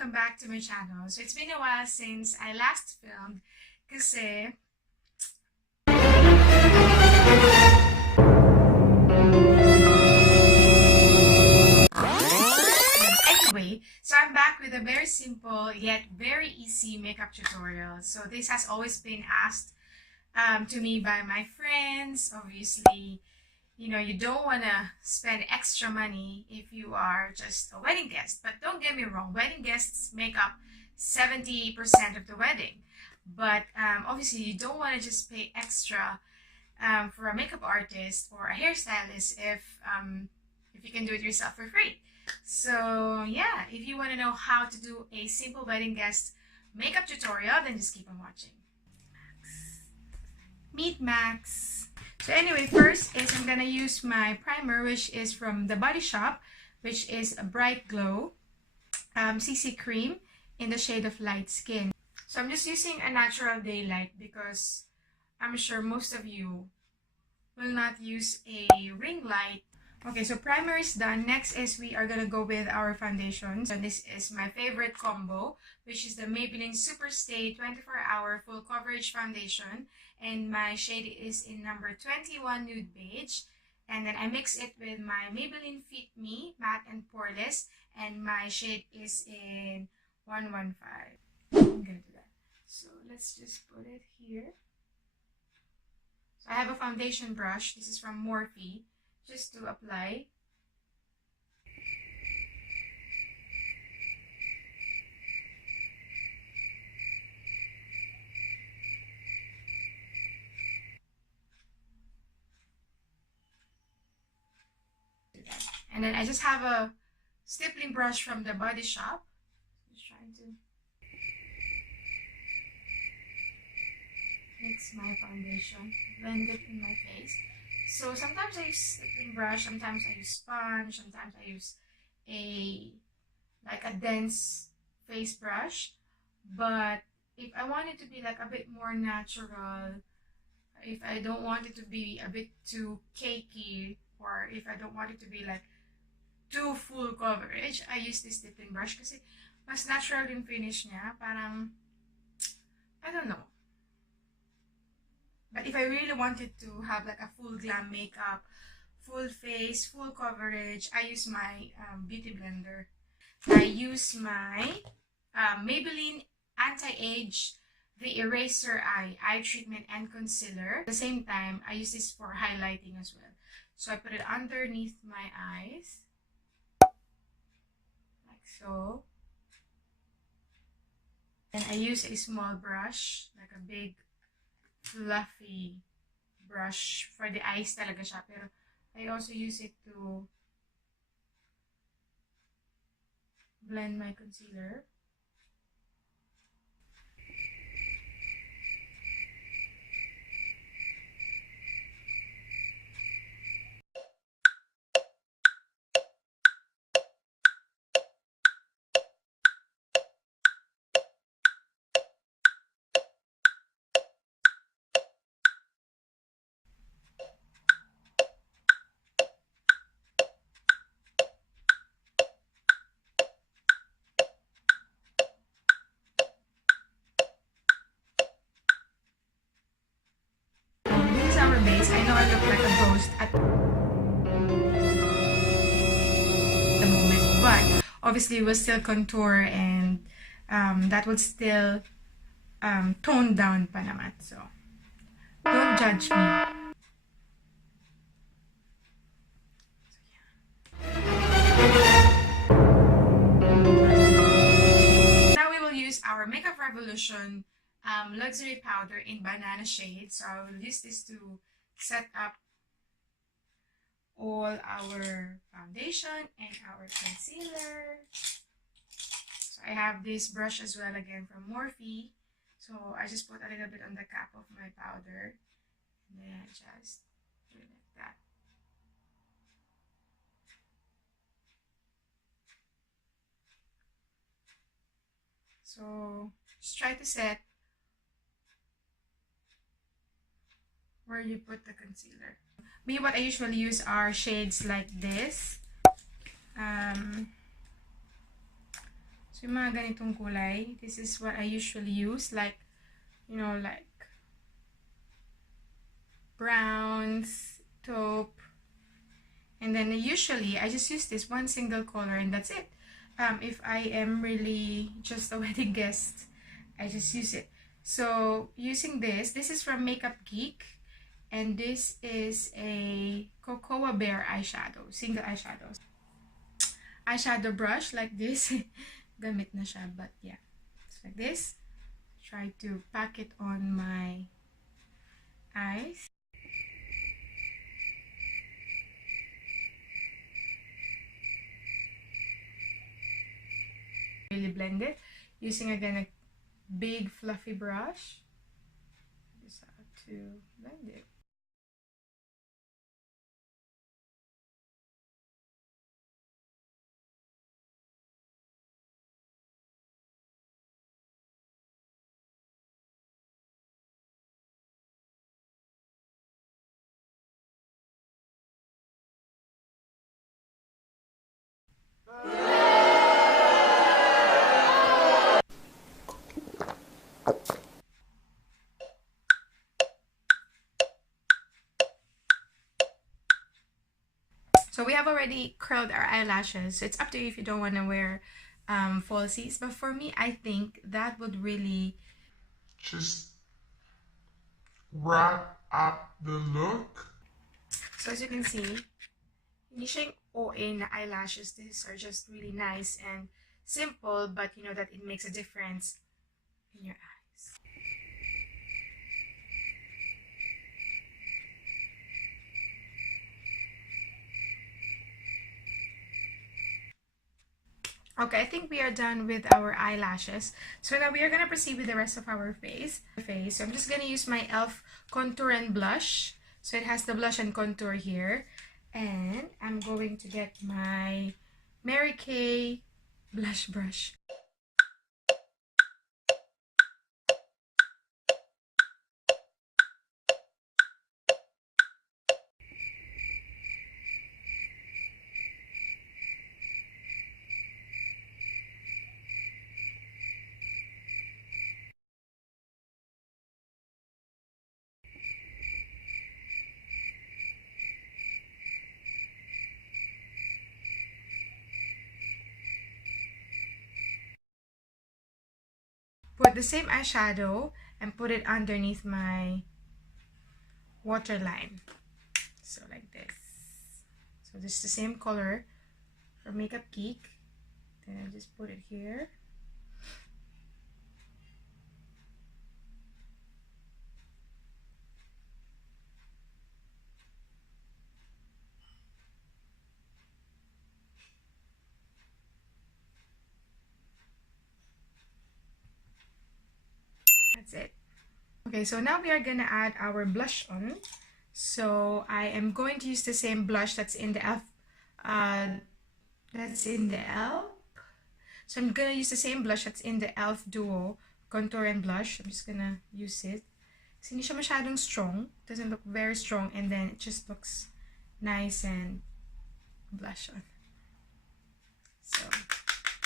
welcome back to my channel. So it's been a while since I last filmed kasi anyway, so I'm back with a very simple yet very easy makeup tutorial. So this has always been asked to me by my friends. Obviously, you don't want to spend extra money if you are just a wedding guest. But don't get me wrong, wedding guests make up 70% of the wedding. But obviously, you don't want to just pay extra for a makeup artist or a hairstylist if you can do it yourself for free. So yeah, if you want to know how to do a simple wedding guest makeup tutorial, then just keep on watching. Meet Max. So anyway, first is I'm gonna use my primer, which is from the Body Shop, which is a Bright Glow CC cream in the shade of Light Skin. So I'm just using a natural daylight because I'm sure most of you will not use a ring light. Okay, so primer is done. Next is we are gonna go with our foundation. So this is my favorite combo, which is the Maybelline Superstay 24-Hour Full Coverage Foundation. And my shade is in number 21 Nude Beige. And then I mix it with my Maybelline Fit Me Matte and Poreless. And my shade is in 115. I'm gonna do that. So let's just put it here. So I have a foundation brush. This is from Morphe. Just to apply. And then I just have a stippling brush from the Body Shop. Just trying to mix my foundation, blend it in my face. So sometimes I use stippling brush, sometimes I use sponge, sometimes I use a dense face brush. But if I want it to be like a bit more natural, if I don't want it to be a bit too cakey, or if I don't want it to be like too full coverage, I use this stippling brush kasi mas natural yung finish niya. Parang, I don't know. But if I really wanted to have like a full glam makeup, full face, full coverage, I use my beauty blender. I use my Maybelline Anti-Age The Eraser Eye Treatment and Concealer. At the same time, I use this for highlighting as well. So I put it underneath my eyes, like so. And I use a small brush, like a big fluffy brush for the eyes talaga siya. Pero I also use it to blend my concealer. Base. I know I look like a ghost at the moment, but obviously we'll still contour and that will still tone down pa naman. So don't judge me. Now we will use our Makeup Revolution luxury powder in banana shade. So I will use this to set up all our foundation and our concealer. So I have this brush as well, again from Morphe. So I just put a little bit on the cap of my powder and then I just do it like that. So just try to set where you put the concealer. Me, what I usually use are shades like this. So yung mga ganitong kulay, this is what I usually use, like, you know, like browns, taupe, and then usually I just use this one single color and that's it. If I am really just a wedding guest, I just use it. So using this is from Makeup Geek, and this is a Cocoa Bear eyeshadow, single eyeshadow brush like this. Gamit na siya, but yeah, it's like this. Try to pack it on my eyes. Really blend it using again a big fluffy brush. Just have to blend it. So we have already curled our eyelashes, so it's up to you if you don't want to wear falsies. But for me, I think that would really just wrap up the look. So as you can see, hindi siya yung OA na eyelashes. These are just really nice and simple, but you know that it makes a difference in your eyes. Okay, I think we are done with our eyelashes. So now we are going to proceed with the rest of our face. So I'm just going to use my e.l.f. contour and blush. So it has the blush and contour here. And I'm going to get my Mary Kay blush brush. Put the same eyeshadow and put it underneath my waterline. So like this. So this is the same color for Makeup Geek. Then I just put it here. That's it. Okay, so now we are gonna add our blush on. So I am going to use the same blush that's in the e.l.f. So I'm gonna use the same blush that's in the e.l.f. Duo Contour and Blush. I'm just gonna use it. Kasi hindi siya masyadong strong. It doesn't look very strong, and then it just looks nice and blush on. So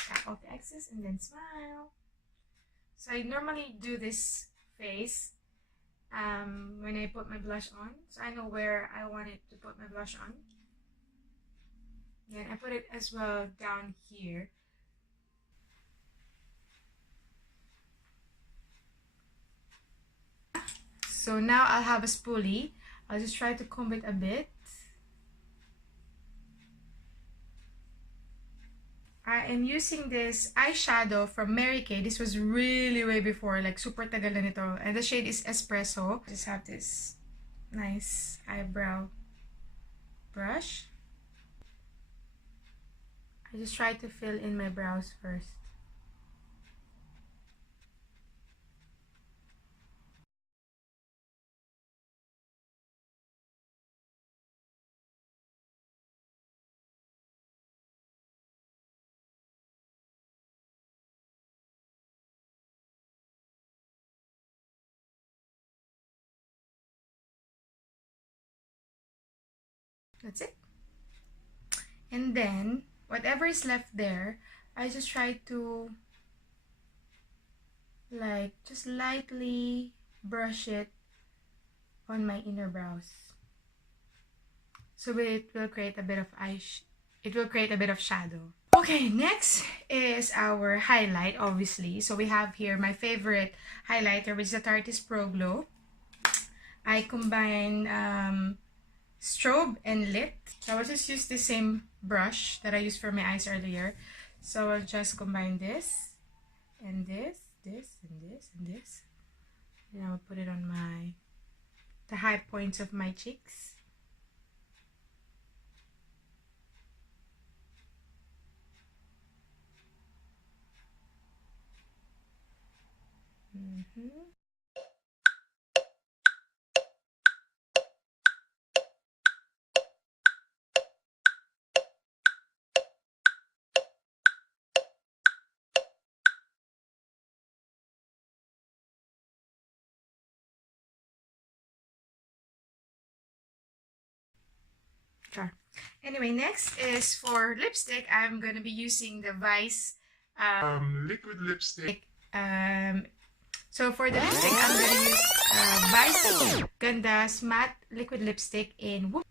tap off the excess and then smile. So I normally do this face when I put my blush on, so I know where I want it to put my blush on. Then I put it as well down here. So now I'll have a spoolie. I'll just try to comb it a bit. I am using this eyeshadow from Mary Kay. This was really way before, like super tagal na nito. And the shade is Espresso. I just have this nice eyebrow brush. I just try to fill in my brows first. That's it. And then, whatever is left there, I just try to like just lightly brush it on my inner brows, so it will create a bit of shadow. Okay, next is our highlight, obviously. So we have here my favorite highlighter, which is the Tarte's Pro Glow. I combine strobe and lit. So I will just use the same brush that I used for my eyes earlier. So I'll just combine this and this, and this, and this. And I'll put it on the high points of my cheeks. Sure. Anyway, next is for lipstick. I'm going to be using the Vice liquid lipstick. So for the lipstick, I'm going to use Vice Ganda's matte liquid lipstick in Whoop.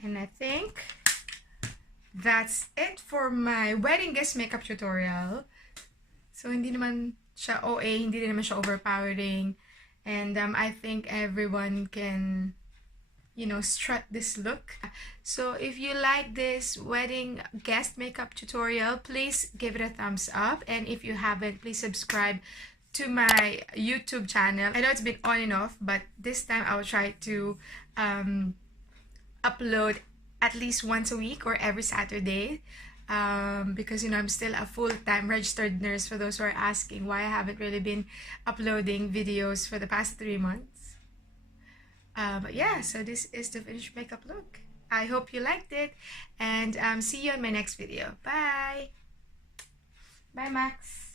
And I think that's it for my wedding guest makeup tutorial. So hindi naman siya OA, hindi naman siya overpowering. And I think everyone can, you know, strut this look. So if you like this wedding guest makeup tutorial, please give it a thumbs up. And if you haven't, please subscribe to my YouTube channel. I know it's been on and off, but this time I will try to upload at least once a week or every Saturday, because you know I'm still a full-time registered nurse, for those who are asking why I haven't really been uploading videos for the past 3 months. But yeah, so this is the finished makeup look. I hope you liked it, and see you in my next video. Bye. Bye, Max.